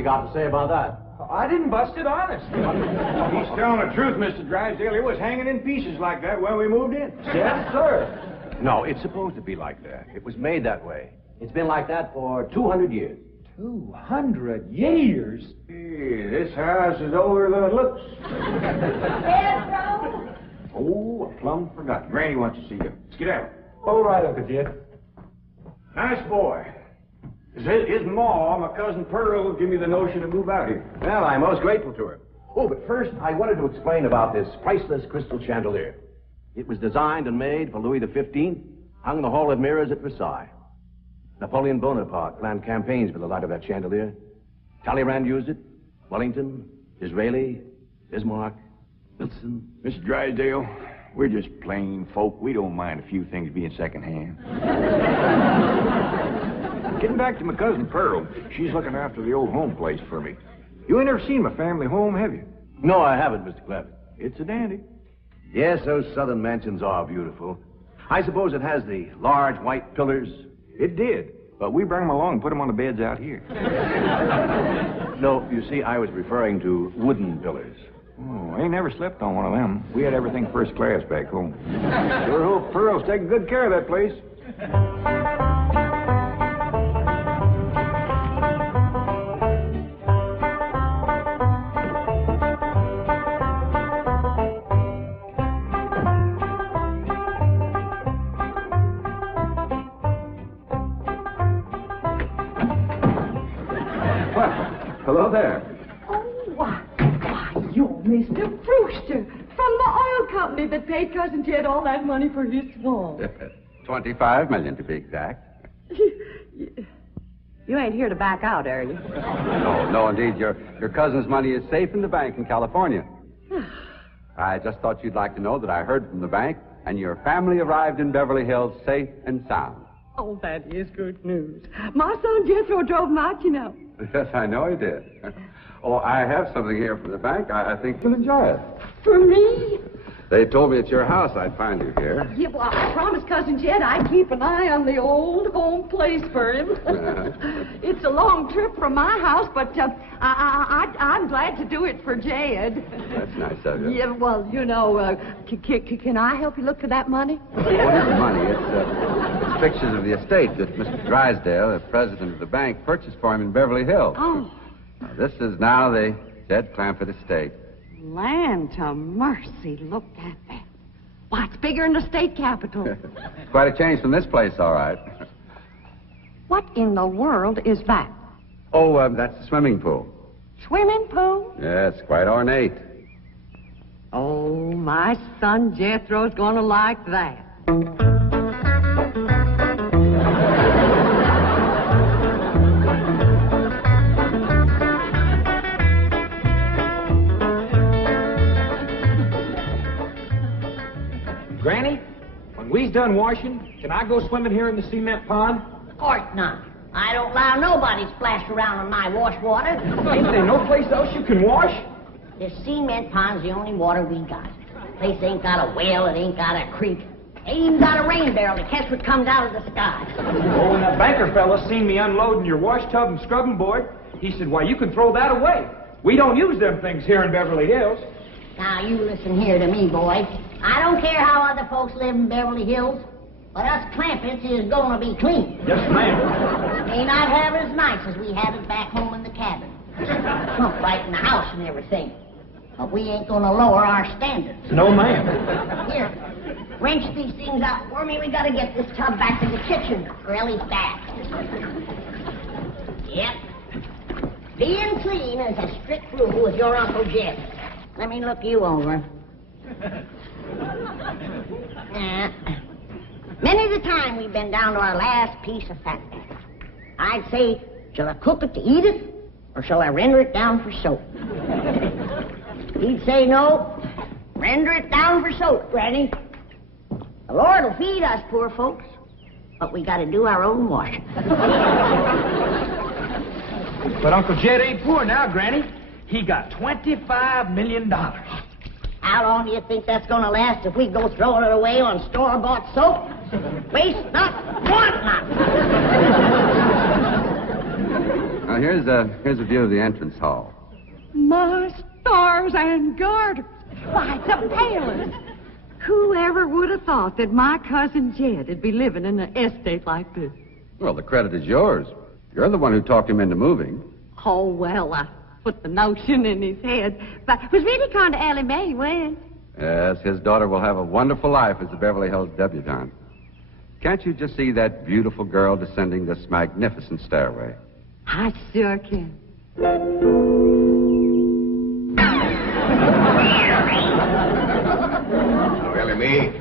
you got to say about that? I didn't bust it, honest. He's telling the truth, Mr. Drysdale. It was hanging in pieces like that when we moved in. Yes, sir. No, it's supposed to be like that. It was made that way. It's been like that for 200 years. 200 years? Hey, this house is older than it looks. Pedro? Oh, I plumb forgot. Granny wants to see you. Skedaddle. All right, Uncle Jed. Nice boy. His ma, my cousin Pearl, gave me the notion to move out here. Well, I'm most grateful to her. Oh, but first, I wanted to explain about this priceless crystal chandelier. It was designed and made for Louis XV, hung in the Hall of Mirrors at Versailles. Napoleon Bonaparte planned campaigns for the light of that chandelier. Talleyrand used it. Wellington, Disraeli, Bismarck, Wilson. Mr. Drysdale, we're just plain folk. We don't mind a few things being secondhand. Getting back to my cousin Pearl, she's looking after the old home place for me. You ain't never seen my family home, have you? No, I haven't, Mr. Clef. It's a dandy. Yes, those southern mansions are beautiful. I suppose it has the large white pillars. It did, but we bring them along and put them on the beds out here. No, you see, I was referring to wooden pillars. Oh, I ain't never slept on one of them. We had everything first class back home. Sure hope Pearl's taking good care of that place. Hello there. Oh, why, you're Mr. Brewster from the oil company that paid Cousin Jed all that money for his farm. 25 million to be exact. You ain't here to back out, are you? No, indeed. Your cousin's money is safe in the bank in California. I just thought you'd like to know that I heard from the bank and your family arrived in Beverly Hills safe and sound. Oh, that is good news. My son Jethro drove him out, you know. Yes, I know he did. Oh, I have something here from the bank. I think you'll enjoy it. For me? They told me at your house I'd find you here. Yeah, well, I promised Cousin Jed I'd keep an eye on the old home place for him. It's a long trip from my house, but I'm glad to do it for Jed. That's nice of you. Yeah, well, you know, can I help you look for that money? What is the money? It's pictures of the estate that Mr. Drysdale, the president of the bank, purchased for him in Beverly Hills. Oh. Now, this is now the Jed Clampett estate. Land to mercy, look at that. Why, it's bigger than the state capitol. It's quite a change from this place, all right. What in the world is that? Oh, that's the swimming pool. Swimming pool? Yeah, it's quite ornate. Oh, my son Jethro's gonna like that. Granny, when we's done washing, can I go swimming here in the cement pond? Of course not. I don't allow nobody to splash around in my wash water. Ain't there no place else you can wash? This cement pond's the only water we got. Place ain't got a well, it ain't got a creek. Ain't even got a rain barrel to catch what comes out of the sky. Oh, when that banker fella seen me unloading your wash tub and scrubbing board, he said, why, you can throw that away. We don't use them things here in Beverly Hills. Now, you listen here to me, boy. I don't care how other folks live in Beverly Hills, but us Clampetts is gonna be clean. Yes, ma'am. May not have it as nice as we have it back home in the cabin. Trump right in the house and everything. But we ain't gonna lower our standards. No, ma'am. Here, wrench these things out for me. We gotta get this tub back to the kitchen, or Ellie's back. Yep. Being clean is a strict rule with your Uncle Jed. Let me look you over. Many's the time we've been down to our last piece of fat. I'd say, shall I cook it to eat it, or shall I render it down for soap? He'd say no. Render it down for soap, Granny. The Lord will feed us poor folks, but we gotta do our own washing. But Uncle Jed ain't poor now, Granny. He got $25 million. How long do you think that's gonna last if we go throwing it away on store-bought soap? Waste not, want not. here's a view of the entrance hall. My stars and garters. Why, it's a palace. Whoever would have thought that my cousin Jed would be living in an estate like this? Well, the credit is yours. You're the one who talked him into moving. Oh, well, I put the notion in his head. But it was really kind of Allie Mae when. Yes, his daughter will have a wonderful life as a Beverly Hills debutante. Can't you just see that beautiful girl descending this magnificent stairway? I sure can. Well, me,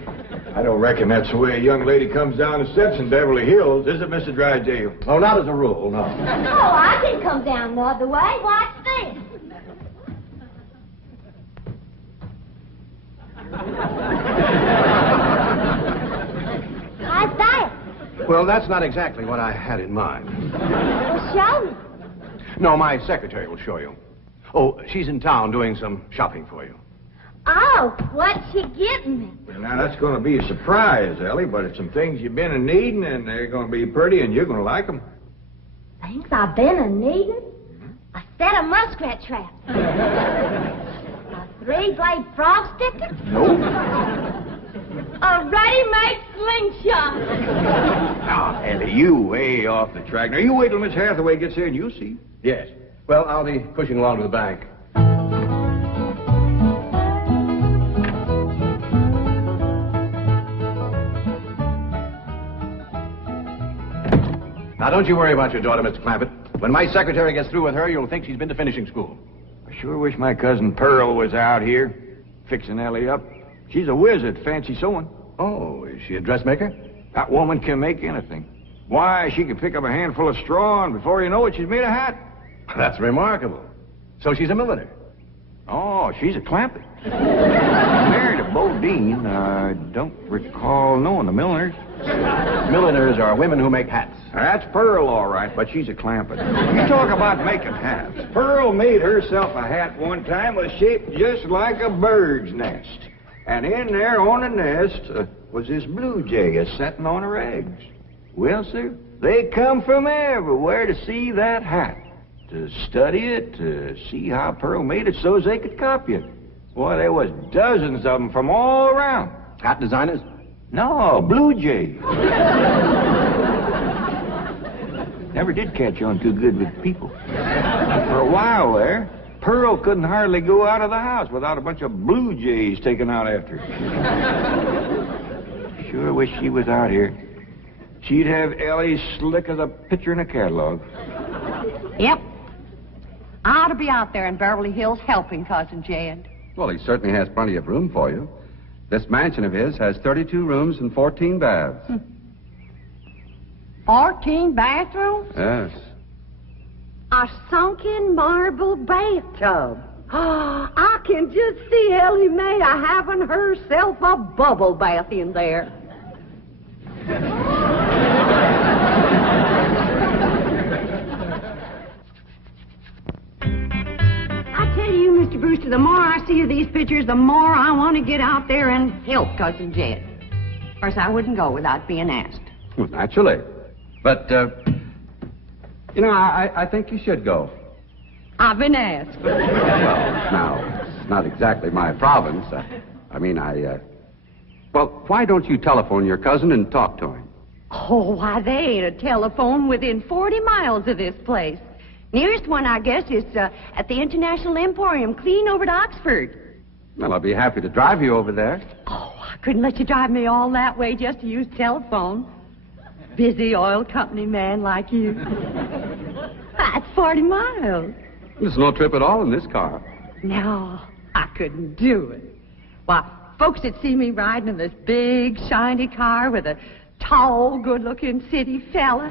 I don't reckon that's the way a young lady comes down and sits in Beverly Hills, is it, Mr. Drysdale? Oh, not as a rule, no. Oh, I can come down the other way. Watch this. How's that? Well, that's not exactly what I had in mind. Well, show me. No, my secretary will show you. Oh, she's in town doing some shopping for you. Oh, what's she getting me? Well, now, that's going to be a surprise, Ellie, but it's some things you've been needing, and they're going to be pretty, and you're going to like them. Things I've been needing? A set of muskrat traps. A three-blade frog sticker? Nope. A ready-made slingshot. Now, Ellie, you way off the track. Now, you wait till Miss Hathaway gets here, and you'll see. Yes. Well, I'll be pushing along to the bank. Now, don't you worry about your daughter, Mr. Clampett. When my secretary gets through with her, you'll think she's been to finishing school. I sure wish my cousin Pearl was out here, fixing Ellie up. She's a whiz at fancy sewing. Oh, is she a dressmaker? That woman can make anything. Why, she can pick up a handful of straw, and before you know it, she's made a hat. That's remarkable. So she's a milliner. Oh, she's a Clampett. Married to Bodine. I don't recall knowing the milliners. Milliners are women who make hats. That's Pearl, all right, but she's a Clampett. You talk about making hats. Pearl made herself a hat one time that was shaped just like a bird's nest. And in there on the nest was this blue jay a-setting on her eggs. Well, sir, they come from everywhere to see that hat, to study it, to see how Pearl made it so as they could copy it. Boy, there was dozens of them from all around. Hat designers? No, blue jay. Never did catch on too good with people. For a while there, Pearl couldn't hardly go out of the house without a bunch of blue jays taken out after her. Sure wish she was out here. She'd have Ellie slick as a picture in a catalog. Yep. I ought to be out there in Beverly Hills helping Cousin Jed. Well, he certainly has plenty of room for you. This mansion of his has 32 rooms and 14 baths. 14 bathrooms? Yes. A sunken marble bathtub. I can just see Ellie Mae having herself a bubble bath in there. I tell you, Mr. Brewster, the more I see of these pictures, the more I want to get out there and help Cousin Jed. Of course, I wouldn't go without being asked. Well, naturally. But, I think you should go. I've been asked. Well, now, it's not exactly my province. Well, why don't you telephone your cousin and talk to him? Oh, why, there ain't a telephone within 40 miles of this place. Nearest one, I guess, is at the International Emporium, clean over to Oxford. Well, I'll be happy to drive you over there. Oh, I couldn't let you drive me all that way just to use telephone. Busy oil company man like you. That's 40 miles. There's no trip at all in this car. No, I couldn't do it. Why, folks that see me riding in this big, shiny car with a tall, good-looking city fella,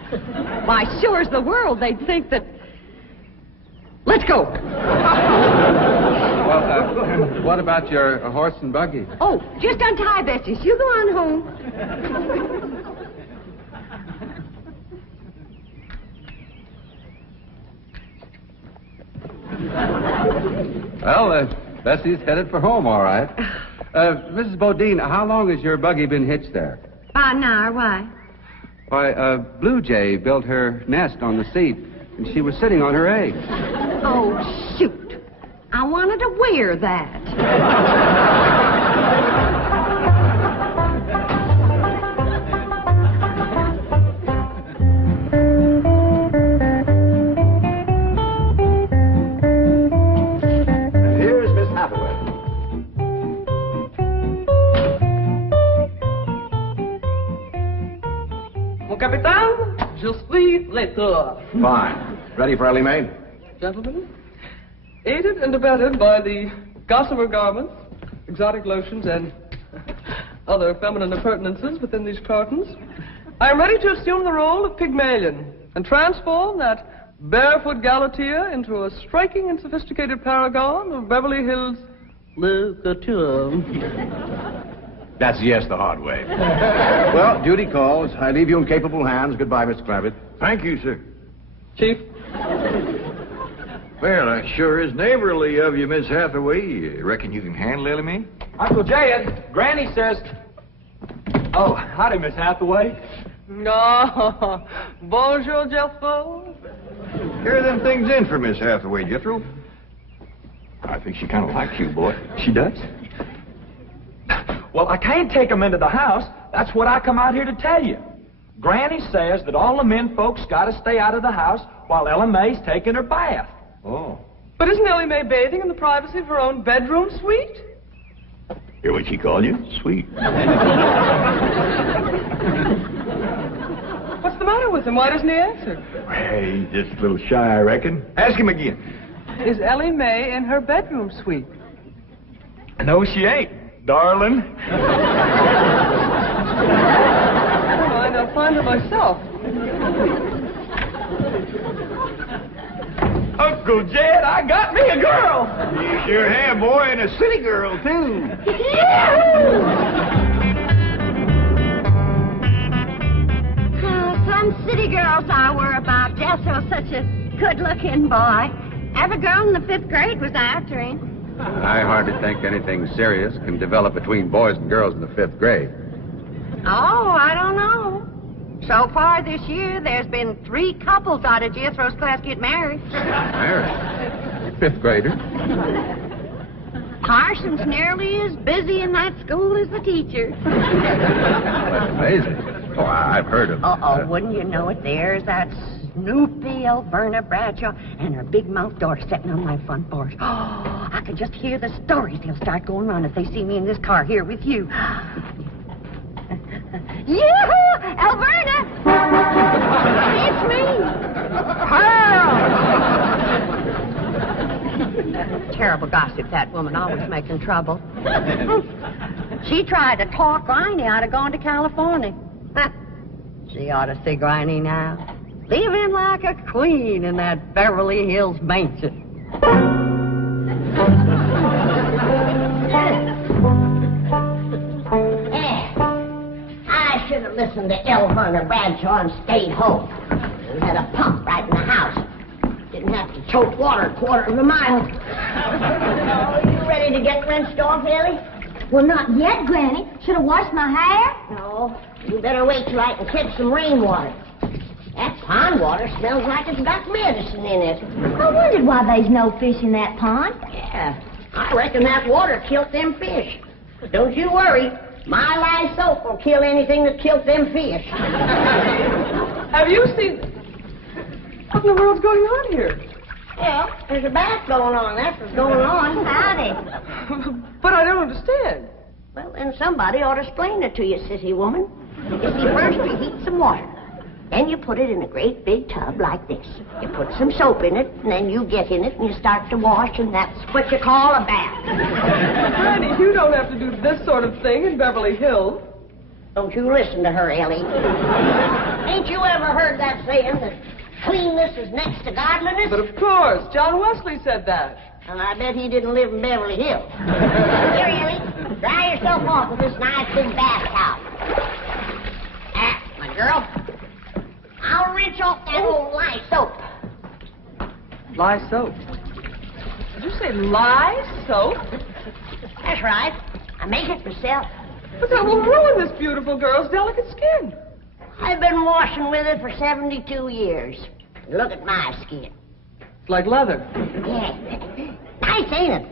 why, sure as the world, they'd think that... Let's go. Well, what about your horse and buggy? Oh, just untie Bessie. You go on home. Well, Bessie's headed for home, all right. Mrs. Bodine, how long has your buggy been hitched there? About an hour. Why? Why, Blue Jay built her nest on the seat. And she was sitting on her egg. Oh, shoot. I wanted to wear that. Here's Miss Hathaway. Mon capitaine, je suis l'État. Fine. Ready for Ellie Mae? Gentlemen, aided and abetted by the gossamer garments, exotic lotions, and other feminine appurtenances within these cartons, I am ready to assume the role of Pygmalion and transform that barefoot Galatea into a striking and sophisticated paragon of Beverly Hills literature. That's yes the hard way. Well, duty calls. I leave you in capable hands. Goodbye, Mr. Clavitt. Thank you, sir. Chief, Well, that sure is neighborly of you, Miss Hathaway. You reckon you can handle Ellie Mae? Uncle Jed, Granny says... Oh, howdy, Miss Hathaway. no, bonjour, Jethro. Carry them things in for Miss Hathaway, Jethro. I think she kind of likes you, boy. She does? Well, I can't take them into the house. That's what I come out here to tell you. Granny says that all the men folks got to stay out of the house while Ella Mae's taking her bath. Oh. But isn't Ellie Mae bathing in the privacy of her own bedroom suite? Hear what she called you? Sweet. What's the matter with him? Why doesn't he answer? Hey, he's just a little shy, I reckon. Ask him again. Is Ellie Mae in her bedroom suite? No, she ain't, darling. Never mind, I'll find her myself. Uncle Jed, I got me a girl. You sure have, boy, and a city girl, too. Some city girls I were about. Jethro's such a good-looking boy. Every girl in the 5th grade was after him. I hardly think anything serious can develop between boys and girls in the 5th grade. Oh, I don't know. So far this year, there's been 3 couples out of Jethro's class get married. Married? 5th grader? Parson's nearly as busy in that school as the teacher. That's amazing. Oh, I've heard of Wouldn't you know it? There's that Snoopy Alverna Bradshaw and her big mouth daughter sitting on my front porch. Oh, I can just hear the stories they'll start going on if they see me in this car here with you. Yoo-hoo! Alverna! It's me! Terrible gossip, that woman, always making trouble. She tried to talk Granny out of going to California. She ought to see Granny now. Living like a queen in that Beverly Hills mansion. I should have listened to Elverna Bradshaw and stayed home. We had a pump right in the house. Didn't have to choke water a quarter of a mile. Oh, you ready to get rinsed off, Ellie? Well, not yet, Granny. Should have washed my hair. No, you better wait till I can catch some rainwater. That pond water smells like it's got medicine in it. I wondered why there's no fish in that pond. Yeah, I reckon that water killed them fish. But don't you worry. My lye soap will kill anything that killed them fish. Have you seen... What in the world's going on here? Well, there's a bath going on. That's what's going on. Howdy. But I don't understand. Well, then somebody ought to explain it to you, sissy woman. You see, first you heat some water. Then you put it in a great big tub like this. You put some soap in it, and then you get in it and you start to wash, and that's what you call a bath. Granny, you don't have to do this sort of thing in Beverly Hills. Don't you listen to her, Ellie. Ain't you ever heard that saying that cleanness is next to godliness? But of course, John Wesley said that. And I bet he didn't live in Beverly Hills. Here, Ellie, dry yourself off with this nice big bath towel. Ah, my girl. I'll rinse off that old lye soap. Lye soap. Did you say lye soap? That's right. I make it myself. But that will ruin this beautiful girl's delicate skin. I've been washing with it for 72 years. Look at my skin. It's like leather. Yeah. Nice, ain't it?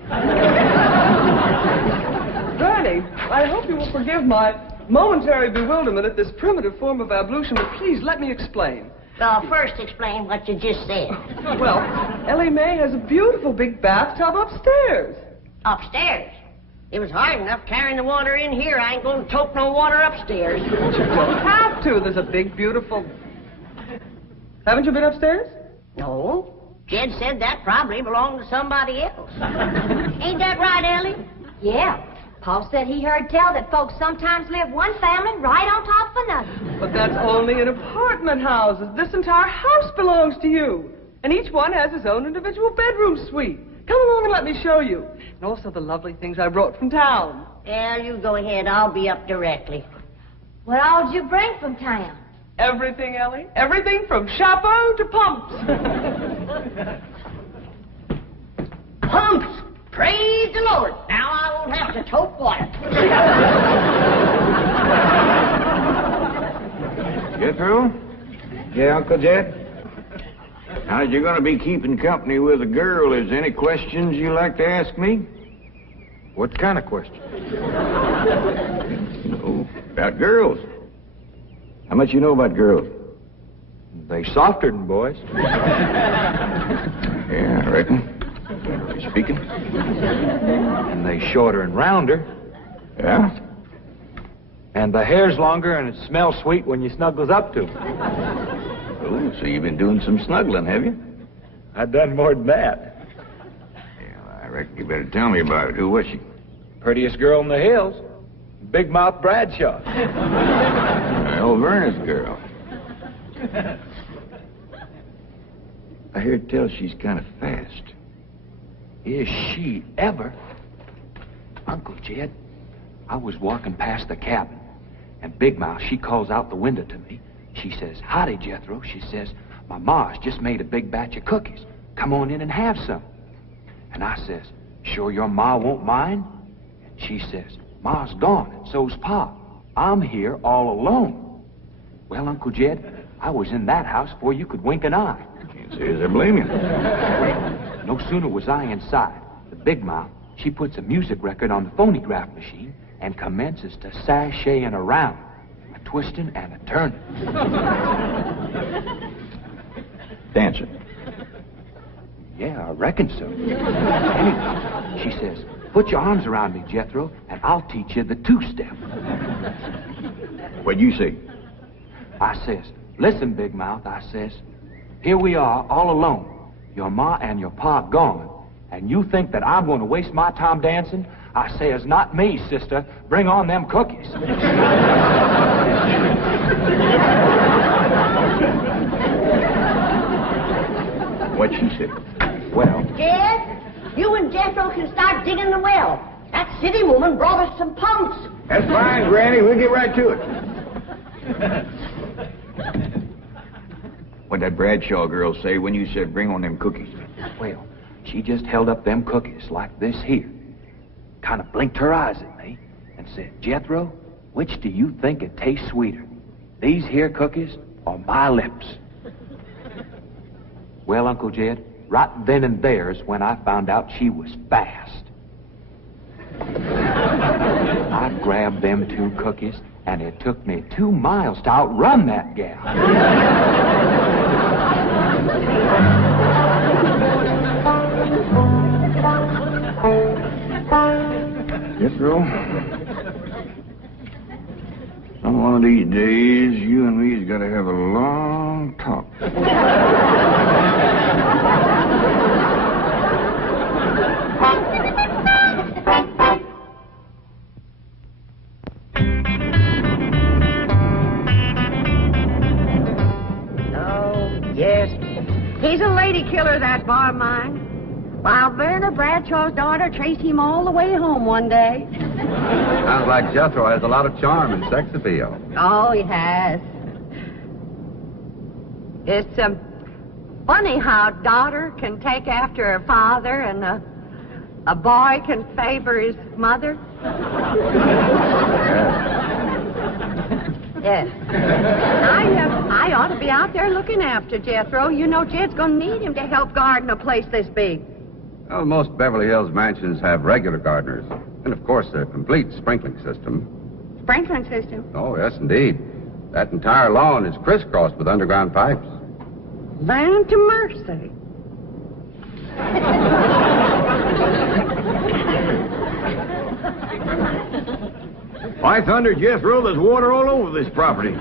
Granny, I hope you will forgive my momentary bewilderment at this primitive form of ablution, but please let me explain. So first explain what you just said. Well, Ellie Mae has a beautiful big bathtub upstairs. Upstairs? It was hard enough carrying the water in here. I ain't going to tote no water upstairs. You don't have to. There's a big, beautiful... Haven't you been upstairs? No. Jed said that probably belonged to somebody else. Ain't that right, Ellie? Yeah. Paul said he heard tell that folks sometimes live one family right on top of another. But that's only in apartment houses. This entire house belongs to you. And each one has his own individual bedroom suite. Come along and let me show you. And also the lovely things I brought from town. Yeah, you go ahead. I'll be up directly. What all did you bring from town? Everything, Ellie. Everything from chapeau to pumps. Pumps! Praise the Lord. Now I won't have to tote water. Jethro? Yeah, Uncle Jed? Now, as you're going to be keeping company with a girl, is there any questions you like to ask me? What kind of question? No, about girls. How much you know about girls? They softer than boys. Yeah, I reckon. Generally speaking. And they shorter and rounder. Yeah? And the hair's longer and it smells sweet when you snuggles up to 'em. Oh, so you've been doing some snuggling, have you? I've done more than that. Yeah, I reckon you better tell me about it. Who was she? Prettiest girl in the hills. Big Mouth Bradshaw. Well, Verna's girl. I hear tell she's kind of fast. Is she ever? Uncle Jed, I was walking past the cabin, and Big Mouth, she calls out the window to me. She says, "Howdy, Jethro." She says, "My ma's just made a big batch of cookies. Come on in and have some." And I says, "Sure your ma won't mind?" And she says, "Ma's gone, and so's Pa. I'm here all alone." Well, Uncle Jed, I was in that house before you could wink an eye. Can't say as I blame you. No sooner was I inside, the Big Mouth, she puts a music record on the phonograph machine and commences to sashaying around, a twisting and a turning. Dancing. Yeah, I reckon so. Anyway, she says, "Put your arms around me, Jethro, and I'll teach you the two-step." What'd you say? I says, "Listen, Big Mouth," I says, "here we are all alone. Your ma and your pa gone, and you think that I'm going to waste my time dancing?" I says, "Not me, sister. Bring on them cookies." What'd she say? Well, Jed, you and Jethro can start digging the well. That city woman brought us some pumps. That's fine, Granny. We'll get right to it. What'd that Bradshaw girl say when you said bring on them cookies? well, she just held up them cookies like this here, kind of blinked her eyes at me, and said, "Jethro, which do you think it tastes sweeter, these here cookies or my lips?" Well, Uncle Jed, right then and there's when I found out she was fast. I grabbed them two cookies, and it took me 2 miles to outrun that gal. Jethro, on one of these days, you and me's got to have a long talk. Yes. He's a lady killer, that bar of mine. While Verna Bradshaw's daughter traced him all the way home one day. Sounds like Jethro has a lot of charm and sex appeal. Oh, he has. It's funny how a daughter can take after her father and a boy can favor his mother. Yes. I ought to be out there looking after Jethro. You know Jed's going to need him to help garden a place this big. Well, most Beverly Hills mansions have regular gardeners. And, of course, a complete sprinkling system. Sprinkling system? Oh, yes, indeed. That entire lawn is crisscrossed with underground pipes. Land to mercy. By thunder, Jethro, there's water all over this property.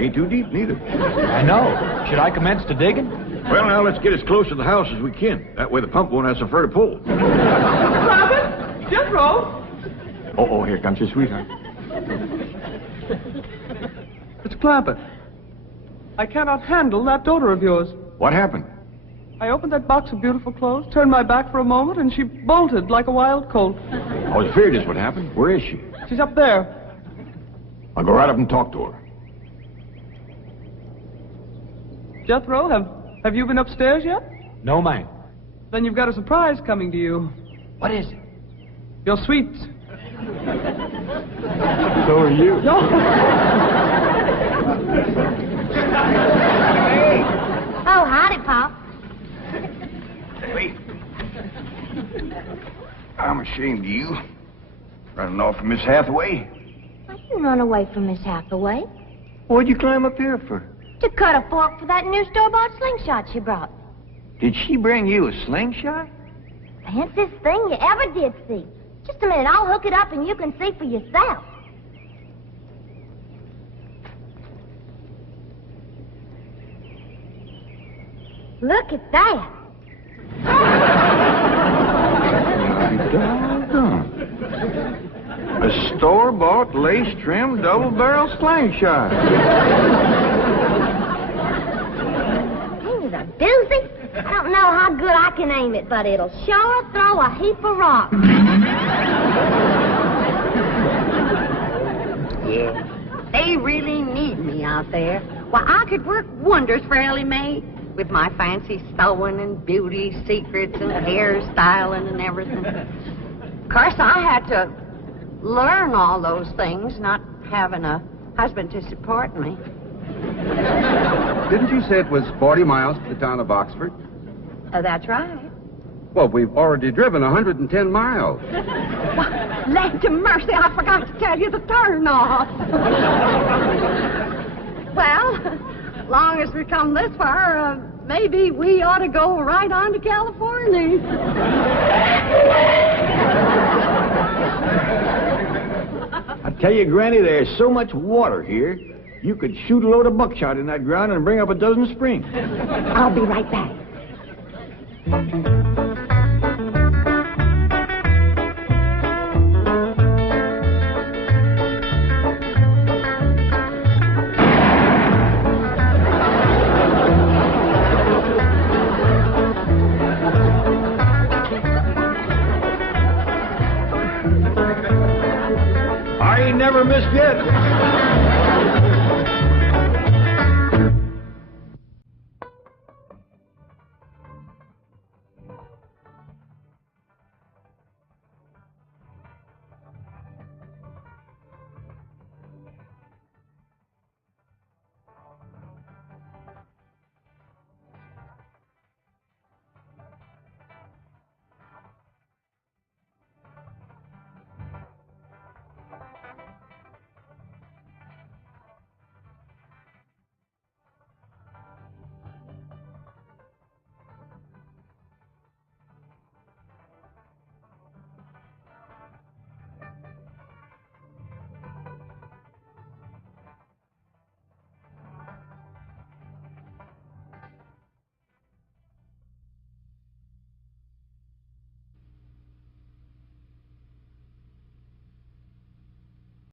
Ain't too deep, neither. I know. Should I commence to digging? Well, now, let's get as close to the house as we can. That way the pump won't have so far to pull. Robin? Jethro? Oh, here comes your sweetheart. It's Clampett. I cannot handle that daughter of yours. What happened? I opened that box of beautiful clothes, turned my back for a moment, and she bolted like a wild colt. I was afraid this would happen. Where is she? She's up there. I'll go right up and talk to her. Jethro, have you been upstairs yet? No, ma'am. Then you've got a surprise coming to you. What is it? Your sweets. So are you. No. Oh, howdy, Pop. Wait. I'm ashamed of you. Running off from Miss Hathaway. I didn't run away from Miss Hathaway. What'd you climb up here for? To cut a fork for that new store-bought slingshot she brought. Did she bring you a slingshot? Fanciest thing you ever did see. Just a minute, I'll hook it up and you can see for yourself. Look at that. Doggone. A store-bought, lace-trimmed, double-barrel slingshot. Ain't it a doozy? I don't know how good I can aim it, but it'll sure throw a heap of rocks. Yeah. They really need me out there. Why, I could work wonders for Ellie Mae with my fancy sewing and beauty secrets and hairstyling and everything. Of course, I had to learn all those things, not having a husband to support me. Didn't you say it was 40 miles to the town of Oxford? That's right. Well, we've already driven 110 miles. Why, land to mercy, I forgot to tell you the turn off. Well, long as we come this far, maybe we ought to go right on to California. I tell you, Granny, there's so much water here, you could shoot a load of buckshot in that ground and bring up a dozen springs. I'll be right back. I ain't never missed yet.